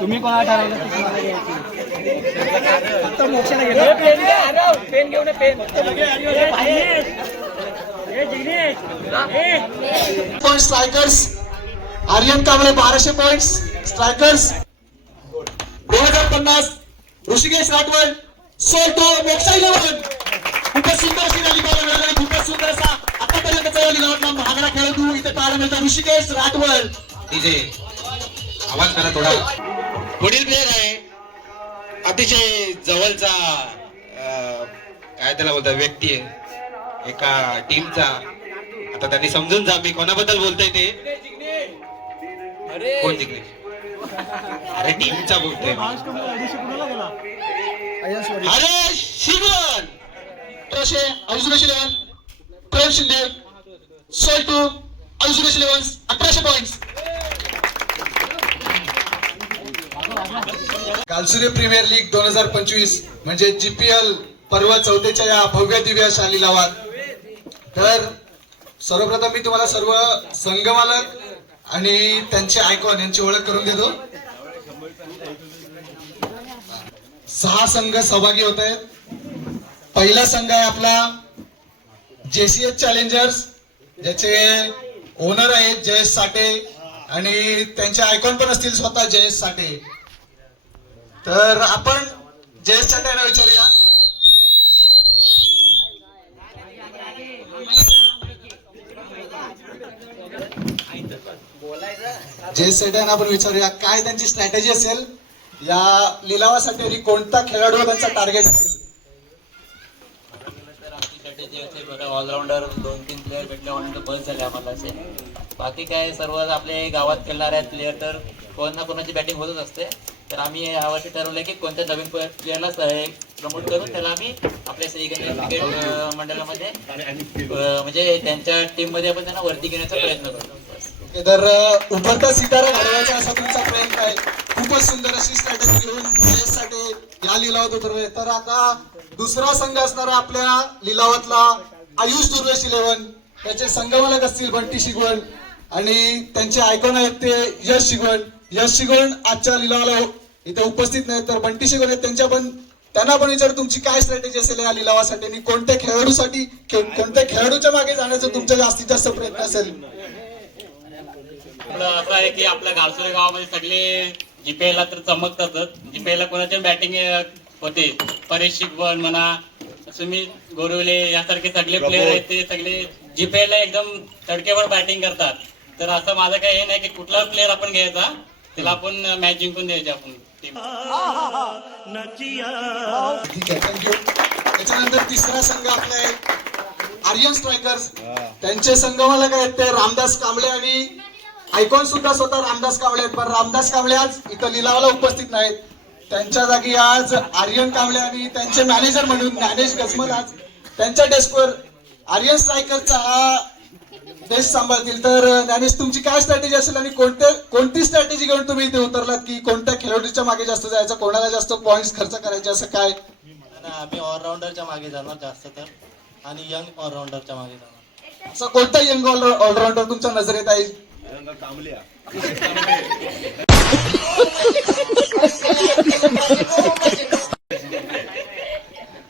तुम्ही कोणा ठरवलं फक्त मोक्षाला घेतो पेन घेऊन pen. Point strikers Aryan Kamble बाराशे पॉइंट स्ट्रायकर्स दोन हजार पन्नास ऋषिकेश राठवण सोलतो मोक्षा इलेव्हन खूपच सुंदर अशी रॅली पाहायला मिळाली खूपच सुंदर असा आतापर्यंतचा या लिलावातला महागडा खेळाडू इथे पाहायला मिळतो ऋषिकेश राठवण डीजे. आवाज करा थोडा. पुढील प्लेअर आहे. अतिशय जवळचा अं, काय त्याला बोलतात व्यक्ती आहे. एका टीमचा आता त्यांनी समजून जा मी कोणाबद्दल बोलतोय ते? कोण जिंकले? अरे टीमचा बोलतोय. अरे शिवन अठराशे अडुसष्ट eleven Prem Shinde. Sold to अडुसष्ट इलेव्हन अठराशे पॉइंट कालसुरे प्रीमियर लीग दोन हजार पंचवीस म्हणजे जीपीएल पर्व चौथेच्या या भव्य दिव्य शाली लावात तर सर्वप्रथम मी तुम्हाला सर्व संघमालक आणि त्यांचे आयकॉन यांची ओळख करून देतो. सहा संघ सहभागी होत आहेत. पहिला संघ आहे आपला जेसीएस चॅलेंजर्स ज्याचे ओनर आहेत जयेश साठे आणि त्यांचे आयकॉन पण असतील स्वतः जयेश साठे. तर आपण जयेश साठे यांना विचारूया. जयेश साठे यांना आपण विचारूया काय त्यांची स्ट्रॅटेजी असेल? या लिलावासाठी कोणता खेळाडू त्यांचा टार्गेट असेल? आमची असे बघा ऑलराऊंडर दोन तीन प्लेअर भेटले ऑलराऊंडर बस झाले आम्हाला असे. बाकी काय सर्व आपले गावात खेळणारे आहेत प्लेअर तर कोण ना कोणाची बॅटिंग होतच असते. तर आम्ही यावर्षी ठरवलं की कोणत्या नवीन प्लेअरला प्रमोट करून त्याला आम्ही आपल्या श्री क्रिकेट मंडळामध्ये म्हणजे त्यांच्या टीममध्ये आपण त्यांना वरती घेण्याचा प्रयत्न करतो तर उभरता सितारा घडवायचा असा तुमचा प्रयत्न आहे. खूपच सुंदर अशी स्ट्रॅटेजी घेऊन साठी या लिलावात उतरवे तर आता दुसरा संघ असणारा आपल्या लिलावातला आयुष दुर्वेश इलेव्हन त्याचे संघमालक असतील बंटी शिगवण आणि त्यांचे आयकॉन आहेत ते यश शिगवण. यश शिगवण आजच्या लिलावाला इथे उपस्थित नाहीत तर बंटी शिगवण आहेत त्यांच्या पण त्यांना पण विचार तुमची काय स्ट्रॅटेजी असेल या लिलावासाठी आणि कोणत्या खेळाडूसाठी कोणत्या खेळाडूच्या मागे जाण्याचा तुमचा जास्तीत जास्त प्रयत्न असेल? आपलं असं आहे की आपल्या गावसरे गावामध्ये सगळे जीपीएल ला तर चमकतातच. जीपीएल ला कोणाच्या बॅटिंग होते? परेश शिकवण म्हणा सुमित गोरवले यासारखे सगळे प्लेअर आहेत ते सगळे जीपीएल ला एकदम तडकेवर बॅटिंग करतात. तर असं माझं काही हे नाही की कुठला प्लेअर आपण घ्यायचा त्याला आपण मॅच जिंकून द्यायची आपण टीम ठीक आहे थँक्यू त्याच्यानंतर तिसरा संघ आपला आहे. आर्यन स्ट्रायकर्स त्यांचे संघ मला काय आहेत ते रामदास कांबळे आणि आयकॉन सुद्धा स्वतः रामदास कांबळे आहेत पण रामदास कांबळे आज इथं लिलावाला उपस्थित नाहीत. त्यांच्या जागी आज आर्यन कांबळे आणि त्यांचे मॅनेजर म्हणून ज्ञानेश गजमल आज त्यांच्या डेस्कवर आर्यन स्ट्रायकरचा हा देश सांभाळतील. तर ज्ञानेश तुमची काय स्ट्रॅटेजी असेल आणि कोणते कोणती स्ट्रॅटेजी घेऊन तुम्ही इथे उतरलात की कोणत्या खेळाडूच्या मागे जास्त जायचं कोणाला जास्त पॉइंट्स खर्च करायचे असं काय? आम्ही ऑलराऊंडरच्या मागे जाणार जास्त तर. आणि यंग ऑलराऊंडरच्या मागे जाणार. असं कोणता यंग ऑलराऊंडर तुमच्या नजरेत आहे?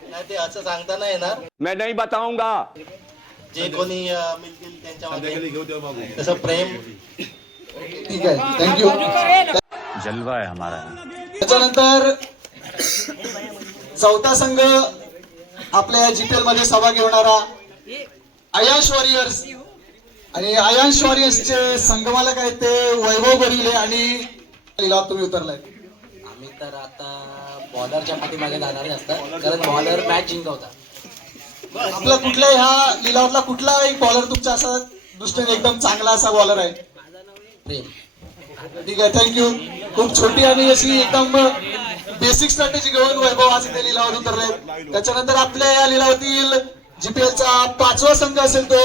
नाही ते असं सांगता नाही येणार. मैं नहीं बताऊंगा। जे कोणी अं, मिळतील त्यांच्या मागे. तसं प्रेम. ठीक आहे. थँक्यू जलवा है हमारा। त्याच्यानंतर चौथा संघ आपल्या जीपीएलमध्ये सहभागी होणारा अयांश वॉरियर्स आणि अयांश वॉरियर्सचे संघमालक आहेत ते वैभव बरिले आणि तुम्ही उतरलाय. आम्ही तर आता बॉलरच्या पाठीमागे जाणार जास्त कारण बॉलर मॅच जिंकवता आपला कुठल्या ह्या लिलावातला कुठला एक बॉलर तुमच्या असा दृष्टीने एकदम चांगला असा बॉलर आहे? प्रेम. ठीक आहे थँक्यू खूप छोटी आणि अशी एकदम बेसिक स्ट्रॅटेजी घेऊन वैभव आज इथे लिलावात उतरले त्याच्यानंतर आपल्या या लिलावातील जीपीएलचा पाचवा संघ असेल तो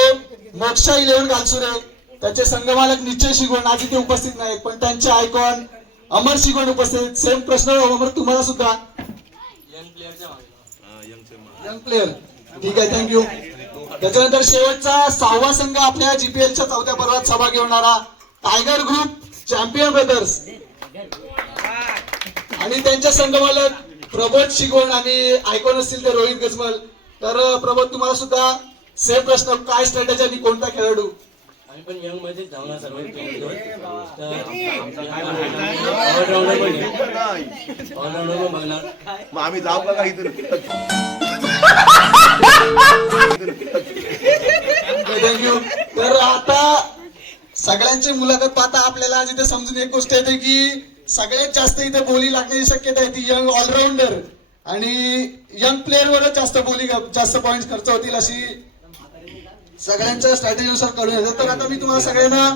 मोक्षा इलेव्हन गालसुरे त्याचे संघमालक निश्चय शिगवण आज इथे उपस्थित नाहीत पण त्यांचे आयकॉन अमर शिगवण उपस्थित. सेम प्रश्न अमर तुम्हाला सुद्धा? यंग प्लेअर ठीक आहे थँक्यू त्याच्यानंतर शेवटचा सहावा संघ आपल्या जीपीएलच्या चौथ्या पर्वात सहभागी होणारा टायगर ग्रुप चॅम्पियन ब्रदर्स आणि त्यांच्या संघमालक प्रबोध शिगवण आणि आयकॉन असतील ते रोहित गजमल तर प्रबोध तुम्हाला सुद्धा सेम प्रश्न काय स्ट्रॅटेजी आणि कोणता खेळाडू आम्ही पण यंग मध्येच धावणार सर्व ऑलराऊंडर पण ऑलराऊंडर पण बघणार मग आम्ही जाऊ का इथून थँक्यू तर आता सगळ्यांची मुलाखत पाहता आपल्याला आज इथे समजून एक गोष्ट येते की सगळ्यात जास्त इथे बोली लागण्याची शक्यता आहे ती यंग ऑलराऊंडर आणि यंग प्लेअरवरच जास्त बोली जास्त पॉइंट खर्च होतील अशी सगळ्यांच्या स्ट्रॅटेजीनुसार कळून येतं तर आता मी तुम्हाला सगळ्यांना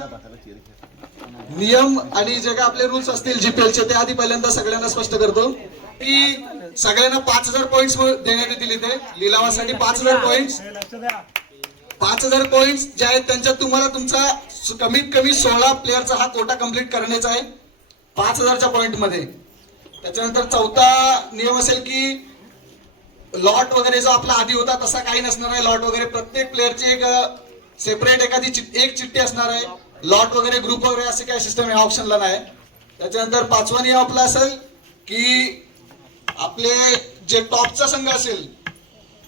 नियम आणि जे काय आपले रूल्स असतील जीपीएलचे ते आधी पहिल्यांदा सगळ्यांना स्पष्ट करतो. की सगळ्यांना पाच हजार पॉईंट देण्यात येतील इथे लिलावासाठी पाच हजार पॉईंट पाच हजार पॉईंट जे आहेत त्यांच्यात तुम्हाला तुमचा कमीत कमी सोळा प्लेअरचा हा कोटा कंप्लीट करण्याचा आहे. पाच हजारच्या पॉईंटमध्ये. त्याच्यानंतर चौथा नियम असेल की लॉट वगैरे जो आपला आधी होता तसा काही नसणार आहे. लॉट वगैरे प्रत्येक प्लेअरची एक सेपरेट एखादी एक चिठ्ठी असणार आहे. लॉट वगैरे ग्रुप वगैरे असे काही सिस्टम या ऑप्शनला नाही. त्याच्यानंतर पाचवा नियम आपला असेल की आपले जे टॉपचा संघ असेल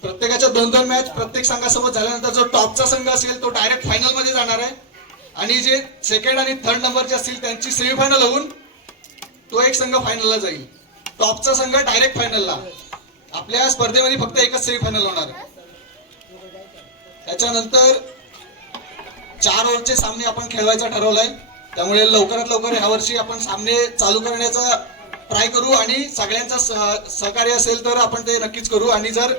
प्रत्येकाच्या दोन दोन मॅच प्रत्येक संघासोबत झाल्यानंतर जो टॉपचा संघ असेल तो डायरेक्ट फायनलमध्ये जाणार आहे. आणि जे सेकंड आणि थर्ड नंबरचे असतील त्यांची सेमीफायनल होऊन तो एक संघ फायनलला जाईल. टॉपचा संघ डायरेक्ट फायनलला आपल्या स्पर्धेमध्ये फक्त एकच सेमीफायनल होणार. त्याच्यानंतर चार ओव्हरचे सामने आपण खेळवायचा ठरवलाय. त्यामुळे लवकरात लवकर ह्या वर्षी आपण सामने चालू करण्याचा ट्राय करू आणि सगळ्यांचा सहकार्य असेल तर आपण ते नक्कीच करू. आणि जर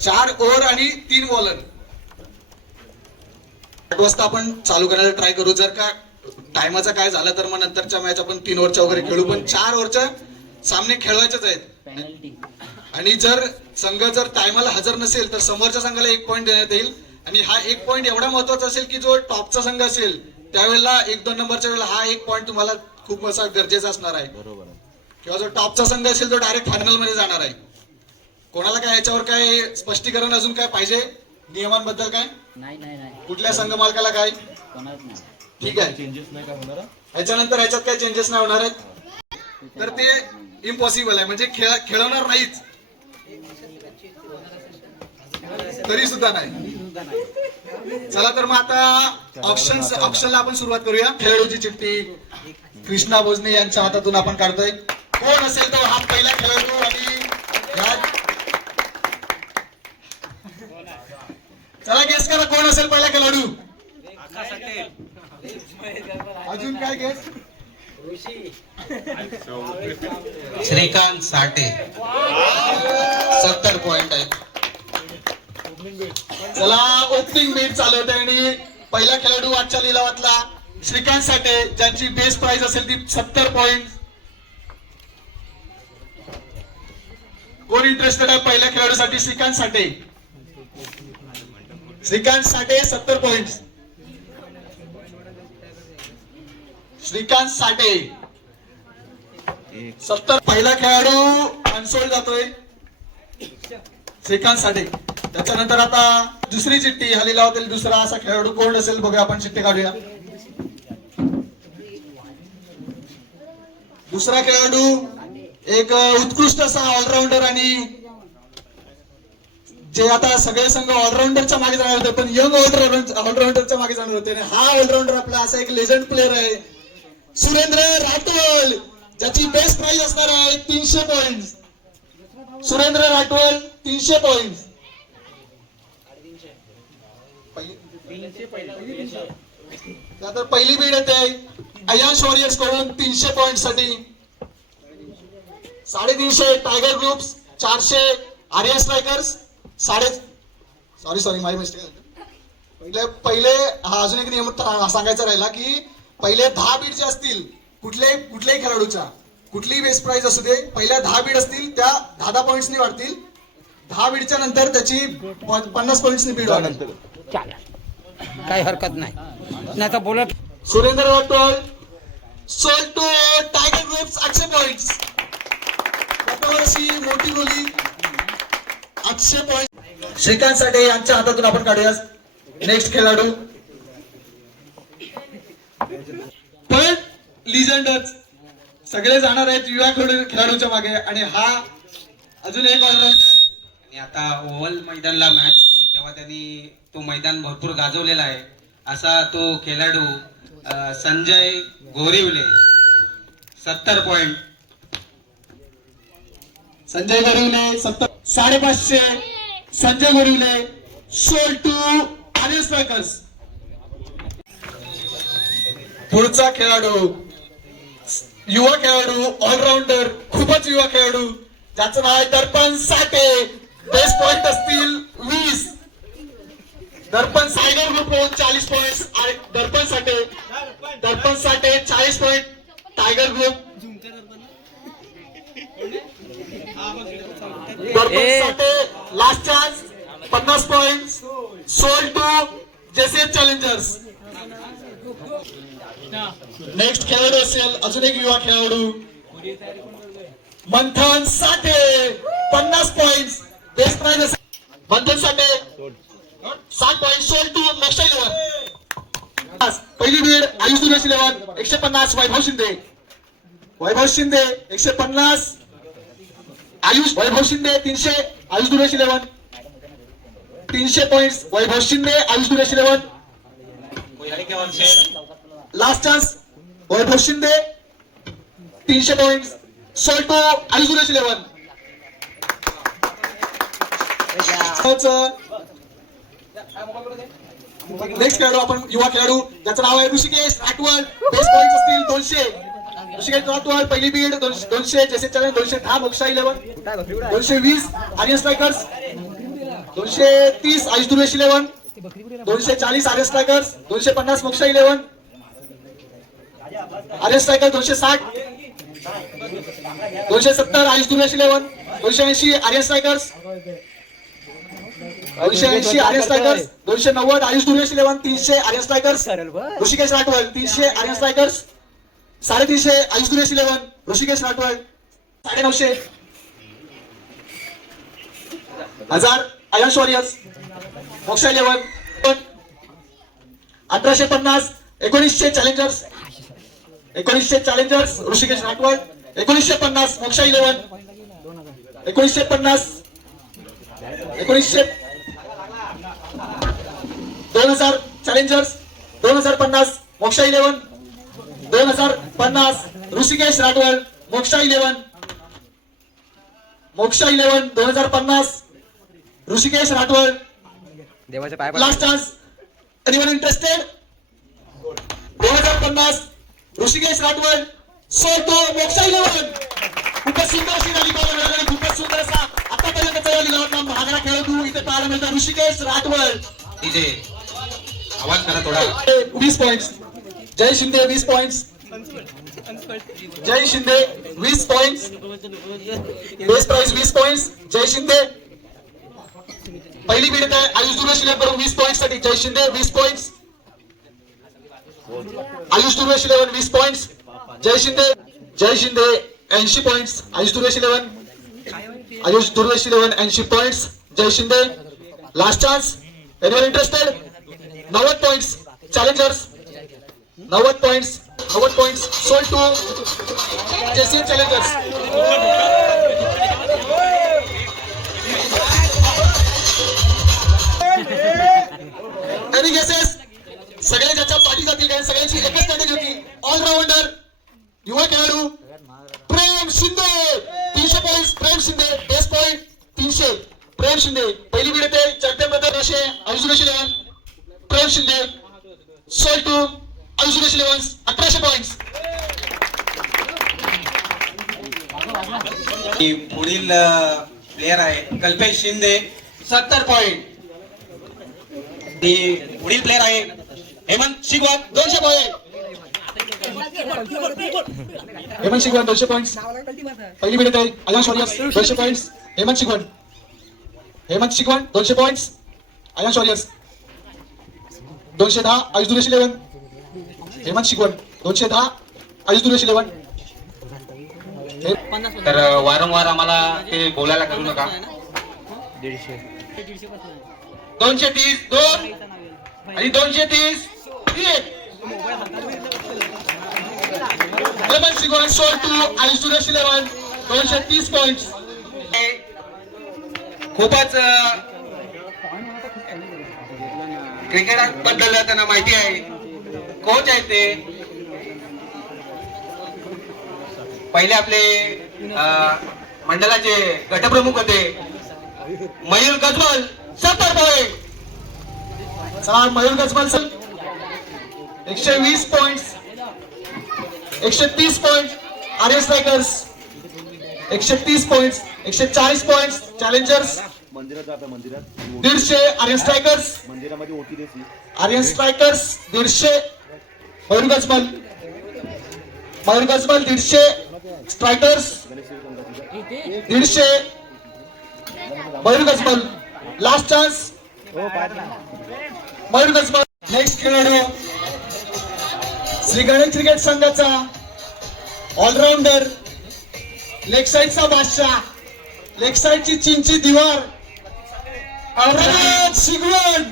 चार ओव्हर आणि तीन बॉलर आठ वाजता आपण चालू करायला ट्राय करू. जर का टायमाचा काय झाला तर मग नंतरच्या मॅच आपण तीन ओव्हरच्या वगैरे खेळू. पण चार ओव्हरच्या सामने खेळवायचेच आहेत. पेनल्टी आणि जर संघ जर टायमाला हजर नसेल तर समोरच्या संघाला एक पॉईंट देण्यात येईल. आणि हा एक पॉईंट एवढा महत्त्वाचा असेल की जो टॉपचा संघ असेल त्यावेळेला एक दोन नंबरच्या वेळेला हा एक पॉईंट तुम्हाला खूप असा गरजेचा असणार आहे. किंवा जो टॉपचा संघ असेल तो डायरेक्ट फायनलमध्ये जाणार आहे. कोणाला काय याच्यावर काय स्पष्टीकरण अजून काय पाहिजे? नियमांबद्दल काय? नाही नाही नाही. कुठल्या संघ मालकाला काय? ठीक आहे. चेंजेस नाही काय होणार? ह्याच्यानंतर ह्याच्यात काय चेंजेस नाही होणार आहेत? तर ते इम्पॉसिबल आहे. म्हणजे खेळ खेळवणार नाहीच. तरी सुद्धा नाही. चला तर मग आता ऑप्शन ऑप्शनला आपण सुरुवात करूया. खेळाडूची चिठ्ठी. कृष्णा भोजने यांच्या हातातून आपण काढतोय. कोण असेल तो? हा पहिला खेळाडू आणि चला गेस करा कोण असेल पहिला खेळाडू? अजून काय गेस श्रीकांत साठे. सत्तर पॉइंट आहे चला ओपनिंग बीट चालू आणि पहिला खेळाडू आजच्या लिलावातला श्रीकांत साठे ज्यांची बेस प्राइस असेल ती सत्तर पॉइंट कोण इंटरेस्टेड आहे पहिल्या खेळाडूसाठी? श्रीकांत साठे. श्रीकांत साठे सत्तर पॉइंट श्रीकांत साठे. सत्तर पहिला खेळाडू अनसोल्ड जातोय. श्रीकांत साठे. त्याच्यानंतर आता दुसरी चिठ्ठी हा लिलावातील दुसरा असा खेळाडू कोण असेल बघूया आपण चिठ्ठी काढूया. दुसरा खेळाडू एक उत्कृष्ट असा ऑलराऊंडर आणि जे आता सगळे संघ ऑलराऊंडरच्या मागे जाणार होते पण यंग ऑलराऊंडरच्या मागे जाणार होते. आणि हा ऑलराऊंडर आपला असा एक लेजंड प्लेअर आहे. सुरेंद्र राठोड ज्याची बेस्ट प्राइस असणार आहे तीनशे पॉइंट सुरेंद्र राठोल तीनशे पॉइंट त्यानंतर पहिली बीड येते. अयाश वॉरियर्सकडून तीनशे पॉइंटसाठी. साडेतीनशे टायगर ग्रुप्स चारशे आर्या स्ट्रायकर्स साडे सॉरी सॉरी माझी मिस्टेक पहिले पहिले हा अजून एक नियम सांगायचा राहिला की पहिले दहा बीड जे असतील कुठल्याही कुठल्याही खेळाडूच्या कुठलीही बेस्ट प्राइस असू दे पहिल्या दहा बीड असतील त्या दहा दहा पॉईंट्सनी वाढतील. दहा बीडच्या नंतर त्याची पन्नास पॉईंट्सनी बीड वाढेल. काही हरकत नाही. नाही तर बोलत Surendra Rathod sold to tiger groups आठशे पॉइंट्स गतवर्षी मोठी बोली आठशे पॉईंट श्रीकांत साठे यांच्या हातातून आपण काढूया नेक्स्ट खेळाडू पण लिजंडच सगळे जाणार आहेत युवा खेळाडू- खेळाडूच्या मागे. आणि हा अजून एक ऑलराऊंडर आणि आता ओव्हल मैदानला मॅच होती. तेव्हा त्यांनी तो मैदान भरपूर गाजवलेला आहे. असा तो खेळाडू संजय गोरिवले. सत्तर पॉइंट संजय गोरिवले सत्तर साडेपाचशे. संजय गोरिवले सोल टू आणि स्ट्रायकर्स पुढचा खेळाडू युवा खेळाडू ऑलराऊंडर खूपच युवा खेळाडू ज्याचं नाव आहे दर्पण साठे. बेस्ट पॉइंट असतील वीस. दर्पण सायगर ग्रुप चाळीस पॉइंट दर्पण साठे. दर्पण साठे चाळीस point tiger group last chance पन्नास पॉइंट सोल टू जेसे चॅलेंजर्स नेक्स्ट खेळाडू असेल अजून एक युवा खेळाडू. मंथन साठे पन्नास point best prize Manthan Sathe. सात point sold to next eleven पहिली बीड आयुष दुरेश इलेव्हन एकशे पन्नास. वैभव शिंदे. वैभव शिंदे एकशे पन्नास. आयुष वैभव शिंदे तीनशे. आयुष दुरेश इलेव्हन. तीनशे point Vaibhav Shinde Ayush दुरेश eleven. Last chance Vaibhav Shinde तीनशे point sold to Ayush दुरेश eleven next खेळाडू आपण युवा खेळाडू ज्याचं नाव आहे ऋषिकेश आठवण बेस्ट पॉइंट असतील दोनशे. ऋषिकेश आठवण पहिली बीड दोनशे दोनशे जैसे दोनशे दहा मोक्षा इलेव्हन दोनशे वीस आर्यन स्ट्रायकर्स दोनशे तीस आयुष दुर्वेश इलेव्हन दोनशे चाळीस आर्यन स्ट्रायकर्स दोनशे पन्नास मोक्षा इलेव्हन आर्यन स्ट्रायकर दोनशे साठ? दोनशे सत्तर आयुष दुर्वेश इलेव्हन दोनशे ऐंशी आर्यन स्ट्रायकर्स. दोनशे ऐंशी आर्यन स्ट्रायकर्स. दोनशे नव्वद आयुष दुर्वेश इलेव्हन तीनशे आर्यन स्ट्रायकर्स. ऋषिकेश राठवल तीनशे आर्यन स्ट्रायकर्स. साडेतीनशे आयुष दुर्वेश इलेव्हन ऋषिकेश राठवल साडे नऊशे हजार आयुष वॉरियर्स. मोक्षा इलेव्हन. अठराशे पन्नास एकोणीसशे चॅलेंजर्स. एकोणीसशे चॅलेंजर्स ऋषिकेश राठवड एकोणीसशे पन्नास मोक्षा इलेव्हन एकोणीसशे पन्नास एकोणीसशे दोन हजार चॅलेंजर्स दोन हजार पन्नास मोक्षा इलेव्हन दोन हजार पन्नास ऋषिकेश राठवड मोक्षा इलेव्हन मोक्षा इलेव्हन दोन हजार पन्नास ऋषिकेश राठवड देवाच्या पाय लास्ट चान्स एनिवन इंटरेस्टेड दोन हजार पन्नास ऋषिकेश राठवण सोटो मोक्षा इलेव्हन खूपच सुंदर अशी पाहायला मिळाली आणि खूपच सुंदर असा आतापर्यंतचा या लिलावातला महागडा खेळाडू इथे पाहायला मिळतो ऋषिकेश राठवण तिथे आवाज करा थोडा. वीस पॉइंट जय शिंदे वीस पॉइंट जय शिंदे वीस पॉइंट बेस्ट प्राइस वीस पॉइंट जय शिंदे. पहिली मिळत आहे आयुष दुर्वेश इलेव्हन वीस पॉइंटसाठी. जय शिंदे वीस पॉइंट आयुष दुर्वेश इलेव्हन वीस पॉइंट जय शिंदे जय शिंदे ऐंशी point Ayush Durvesh eleven Ayush Durvesh eleven ऐंशी point Jay Shinde last chance anyone interested नव्वद पॉइंट्स चॅलेंजर्स नव्वद पॉइंट्स नव्वद points sold to JCN challengers any guesses कारण सगळ्यांची एकच स्ट्रॅटेजी होती. ऑलराऊंडर युवा खेळाडू प्रेम शिंदे. तीनशे point Prem Shinde. Best point तीनशे. प्रेम शिंदे. पहिली विडे येते चॅम्पियनमध्ये दोनशे Ayush eleven Prem Shinde. Sold to Ayush eleven अठराशे पॉईंट पुढील प्लेयर आहे कल्पेश शिंदे. सत्तर पॉइंट पुढील प्लेयर आहे हेमंत शिगवण दोनशे पॉईंट हेमंत शिगवण दोनशे पॉईंट पहिली मिळत आहे अयान वॉरियर्स दोनशे पॉईंट हेमंत शिगवण हेमंत शिगवण दोनशे पॉईंट अयान वॉरियर्स दोनशे दहा आयुष दुरेश इलेव्हन. हेमंत शिगवण दोनशे दहा आयुष दुरेश इलेव्हन. तर वारंवार आम्हाला ते बोलायला करू नका. दोनशे तीस दोन. आणि दोनशे तीस. एक लेमन दोनशे तीस पॉइंट खूपच क्रिकेटबद्दल त्यांना माहिती आहे. कोच आहेत ते. पहिले आपले अं, मंडळाचे गटप्रमुख होते. मयूर गजमल सत्तर पॉईंट. चला मयूर गजमल सर. एकशे वीस पॉइंट एकशे तीस पॉइंट आर एस स्ट्रायकर्स एकशे तीस पॉइंट एकशे चाळीस पॉइंट चॅलेंजर्स दीडशे आर्यन स्ट्रायकर्स आर्यन स्ट्रायकर्स दीडशे. मयूर गजमल. मयूर गजमल दीडशे. स्ट्रायकर्स दीडशे. Mayur Gajmal. Last chance Mayur Gajmal. Next खेळाडू. श्री गणेश क्रिकेट संघाचा ऑलराऊंडर लेग साईडचा बादशाह लेग साईडची चिंची दिवार. अवराज शिगवण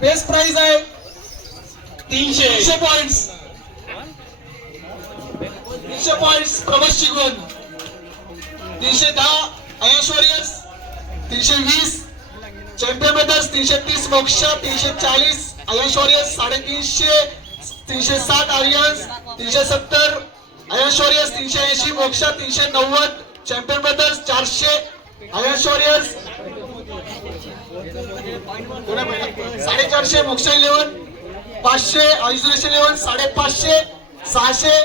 बेस्ट प्राइस आहे. तीनशे. तीनशे पॉइंट तीनशे पॉइंट प्रभास शिगवण तीनशे दहा अयश वॉरियर्स. तीनशे वीस चॅम्पियन ब्रदर्स तीनशे तीस मोक्षा तीनशे चाळीस अयश वॉरियर्स साडेतीनशे. तीनशे सात आर्यन्स तीनशे सत्तर अयश वॉरियर्स तीनशे ऐंशी मोक्षा तीनशे नव्वद चॅम्पियन ब्रदर्स चारशे अयश वॉरियर्स साडेचारशे मोक्षा इलेव्हन पाचशे आयुष्य इलेव्हन साडेपाचशे सहाशे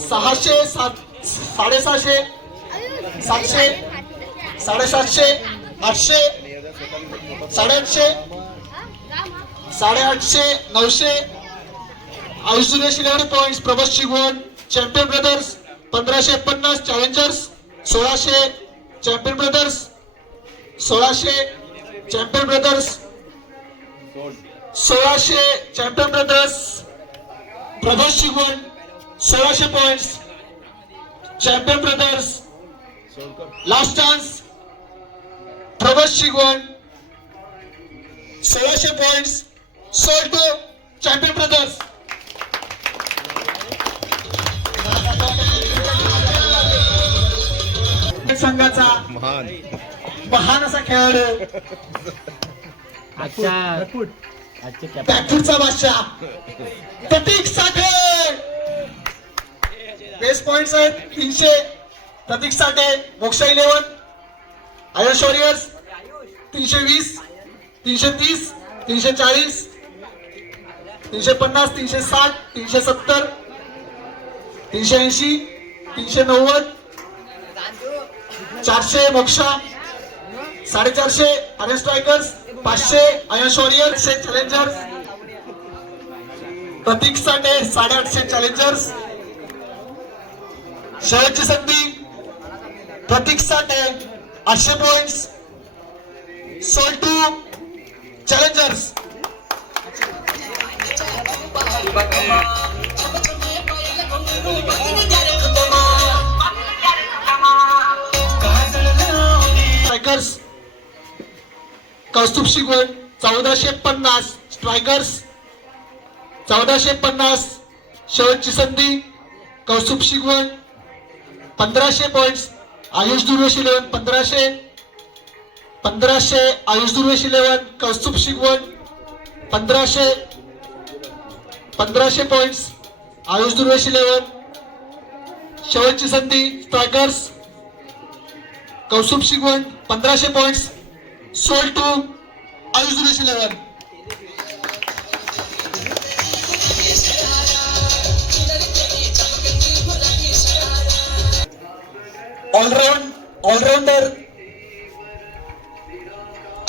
सहाशे सात साडेसहाशे सातशे साडेसातशे आठशे साडेआठशे साडेआठशे नऊशे आयुष्य शिलेवाडी point Prabhas Shigwan champion brothers पंधराशे पन्नास चॅलेंजर्स सोळाशे चॅम्पियन ब्रदर्स सोळाशे चॅम्पियन ब्रदर्स सोळाशे चॅम्पियन ब्रदर्स प्रभास शिगवण सोळाशे points champion brothers last chance Prabhas Shigwan सोळाशे पॉइंट्स टू चॅम्पियन ब्रदर्स संघाचा महान. असा खेळाडू. बॅकफूटचा बादशाह. प्रतीक साठे. बेस पॉइंट आहेत तीनशे. प्रतीक साठे मोक्षा इलेव्हन आयुष वॉरियर्स तीनशे वीस तीनशे तीस तीनशे चाळीस. तीनशे पन्नास तीनशे साठ तीनशे सत्तर तीनशे ऐंशी तीनशे नव्वद चारशे मोक्षा साडेचारशे अरे स्ट्रायकर्स पाचशे अयश वॉरियर्स चॅलेंजर्स प्रतीक साठे साडेआठशे चॅलेंजर्स शेवटची संधी प्रतीक साठे आठशे point sold to challengers. Strikers Kaustubh Shigwan चौदाशे पन्नास. स्ट्रायकर्स चौदाशे पन्नास. शेवटची संधी. कौस्तुभ शिगवण पंधराशे पॉइंट्स आयुष दुर्वेश इलेवन पंधराशे. पंधराशे आयुष दुर्वेश इलेवन कौस्तुभ शिगवण पंधराशे. पंधराशे पॉइंट्स आयुष दुर्वेश इलेव्हन शेवटची संधी स्ट्रायकर्स कौस्तुभ शिगवण पंधराशे points sold to Ayush Durvesh eleven all round allrounder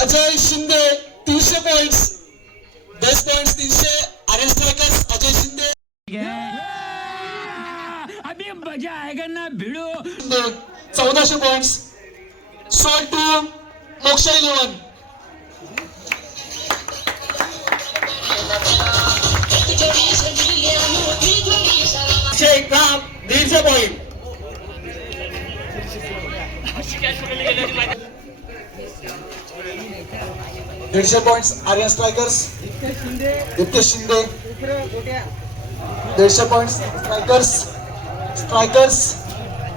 Ajay Shinde तीनशे पॉइंट्स दस पॉइंट्स तीनशे. R S strikers Ajay Shinde अभी मजा आएगा ना भिड़ो शिंदे चौदाशे points sold to Moksha eleven दीडशे पॉइंट दीडशे पॉइंट्स आर्यन स्ट्रायकर्स दिप्तेश शिंदे. दीडशे पॉइंट्स स्ट्रायकर्स स्ट्रायकर्स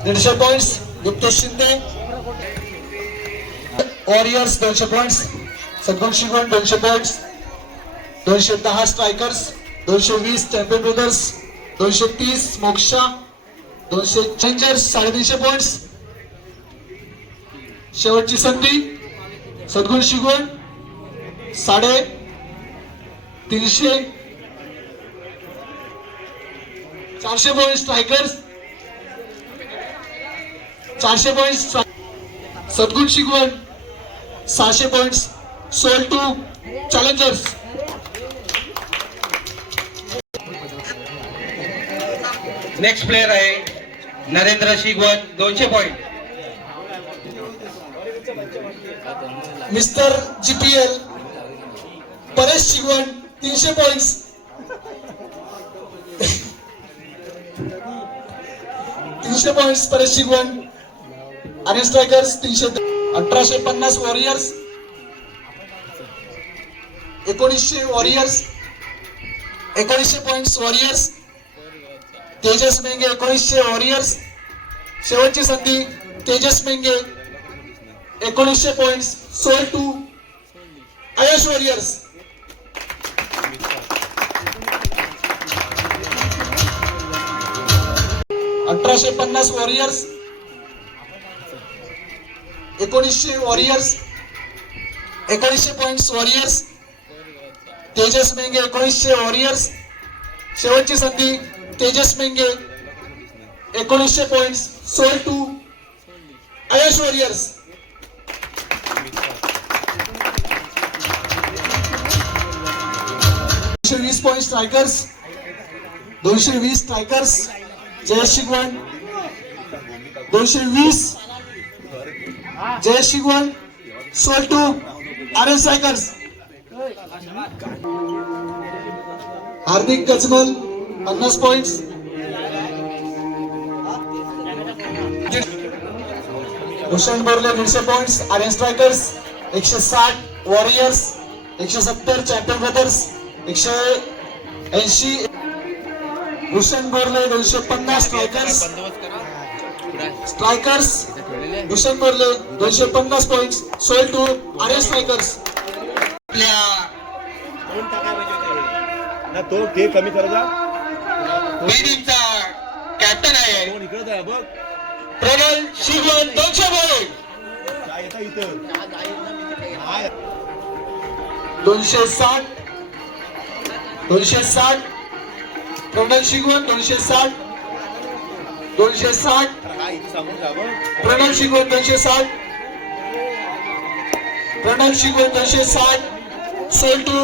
दीडशे पॉइंट्स दिप्तेश शिंदे. वॉरियर्स दोनशे पॉइंट्स सद्गुण शिगवण दोनशे पॉइंट्स दोनशे दहा स्ट्रायकर्स दोनशे वीस चॅम्पियन ब्रदर्स दोनशे तीस मोक्षा. दोनशे चेंजर्स साडेतीनशे पॉइंट्स शेवटची संधी. सद्गुण शिगवण. साडे तीनशे चारशे पॉइंट स्ट्रायकर्स चारशे पॉइंट सद्गुण शिगवण सहाशे points sold to challengers next player आहे नरेंद्र शिगवण दोनशे point mister GPL Paresh Shigwan तीनशे पॉईंट तीनशे पॉइंट्स परत शिगवण आणि स्ट्रायकर्स तीनशे अठराशे पन्नास वॉरियर्स एकोणीसशे वॉरियर्स एकोणीसशे पॉईंट वॉरियर्स तेजस मेंगे एकोणीसशे वॉरियर्स शेवटची संधी तेजस मेंगे. एकोणीसशे point sold to. Ayush warriors अठराशे पन्नास वॉरियर्स एकोणीसशे वॉरियर्स एकोणीसशे पॉइंट्स वॉरियर्स तेजस मेंगे एकोणीसशे वॉरियर्स शेवटची संधी तेजस मेंगे, एकोणीसशे points sold to Ayush warriors वीस पॉइंट स्ट्रायकर्स दोनशे वीस स्ट्रायकर्स जय शिगवण दोनशे वीस. Jay Shigwan sold to. R S strikers Hardik Kachmal पन्नास पॉइंट भूषण बोरले दीडशे पॉइंट आर एन स्ट्रायकर्स एकशे साठ. वॉरियर्स एकशे सत्तर. चॅम्पियन ब्रदर्स एकशे ऐंशी भूषण बोरले दोनशे पन्नास स्ट्रायकर्स स्ट्रायकर्स भूषण बोरले दोनशे पन्नास points sold to R N strikers आपल्या ना तो ते कमी करायचा बी टीमचा कॅप्टन आहे. इकडे बघ. प्रणल शिगवण दोनशे पॉईंट दोनशे साठ. दोनशे साठ. प्रणल शिगवण दोनशे साठ. दोनशे साठ. प्रणव शिगवण दोनशे साठ. प्रणव शिगवण दोनशे साठ. सोल टू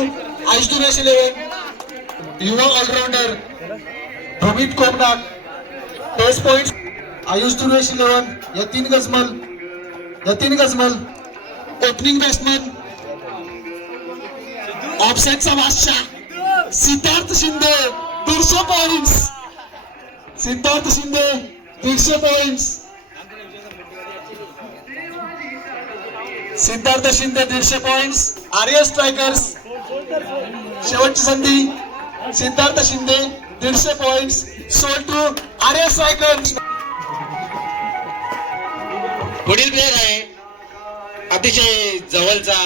आयस्टुनेस इलेव्हन युवा ऑलराऊंडर रोहित कोकणात test point Ayush Durvesh eleven Yatin Gajmal Yatin Gajmal opening batsman ऑफसेटचा बादशाह सिद्धार्थ शिंदे दीडशे पॉइंट्स सिद्धार्थ शिंदे दीडशे पॉइंट्स सिद्धार्थ शिंदे दीडशे पॉइंट्स आर्य स्ट्रायकर्स शेवटची संधी. सिद्धार्थ शिंदे दीडशे points sold to Arya strikers पुढील प्लेअर आहे. अतिशय जवळचा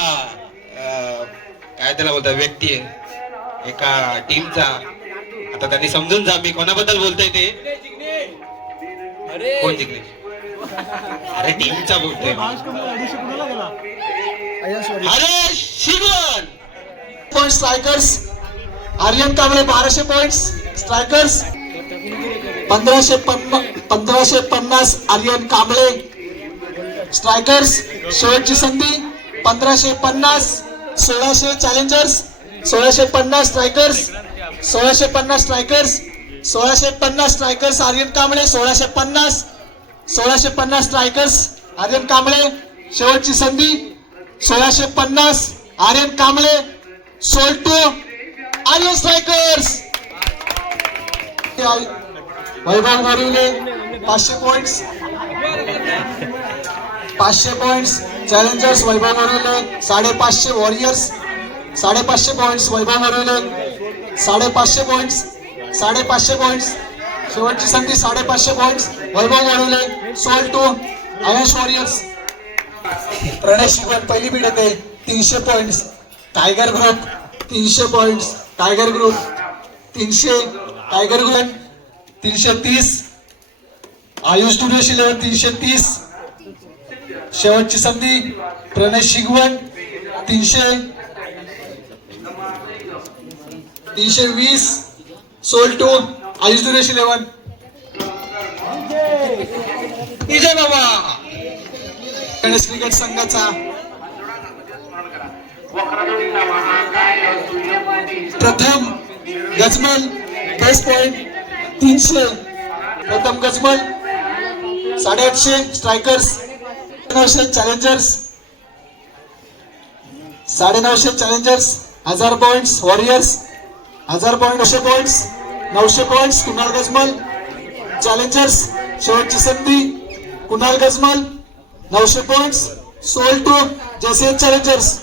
अं, काय त्याला बोलतात व्यक्ती आहे. एका टीमचा आता त्यांनी समजून जा मी कोणाबद्दल बोलतोय ते? कोण जिंकले अरे टीमचा बोलतोय. अरे शिगवण पॉइंट स्ट्रायकर्स आर्यन कांबळे बाराशे पॉइंट्स स्ट्रायकर्स पंधराशे पन्ना पंधराशे पन्नास आर्यन कांबळे. स्ट्रायकर्स शेवटची संधी पंधराशे पन्नास सोळाशे चॅलेंजर्स सोळाशे पन्नास स्ट्रायकर्स सोळाशे पन्नास स्ट्रायकर्स सोळाशे पन्नास स्ट्रायकर्स आर्यन कांबळे सोळाशे पन्नास सोळाशे पन्नास स्ट्रायकर्स आर्यन कांबळे शेवटची संधी सोळाशे पन्नास Aryan Kamble soul two Aryan strikers Vaibhav Borivale पाचशे पॉइंट्स पाचशे पॉइंट्स चॅलेंजर्स वैभव वरुले साडेपाचशे वॉरियर्स साडेपाचशे पॉईंट्स वैभव वरुले साडेपाचशे पॉईंट्स साडेपाचशे पॉईंट्स शेवटची संधी साडेपाचशे पॉईंट्स वैभव वाढवले sold to Ayush warriors Pranay Shivan पहिली बीड येते तीनशे पॉईंट्स टायगर ग्रुप तीनशे पॉईंट्स टायगर ग्रुप तीनशे. टायगर ग्रुप तीनशे तीस. आयुष स्टुडिओ इलेव्हन तीनशे तीस. शेवटची संधी प्रणय शिगवण तीनशे. तीनशे वीस sold to Ayush Duresh eleven Vijay बाबा. गणेश क्रिकेट संघाचा. प्रथम गजमल बेस्ट पॉइंट तीनशे. प्रथम गजमल साडेआठशे स्ट्रायकर्स नऊशे चॅलेंजर्स साडेनऊशे चॅलेंजर्स हजार पॉइंट्स वॉरियर्स हजार पॉईंट नऊशे पॉईंट नऊशे पॉईंट कुणाल गजमल. चॅलेंजर्स शेवटची संधी कुणाल गजमल. नऊशे पॉईंट सोल टू जैसे चॅलेंजर्स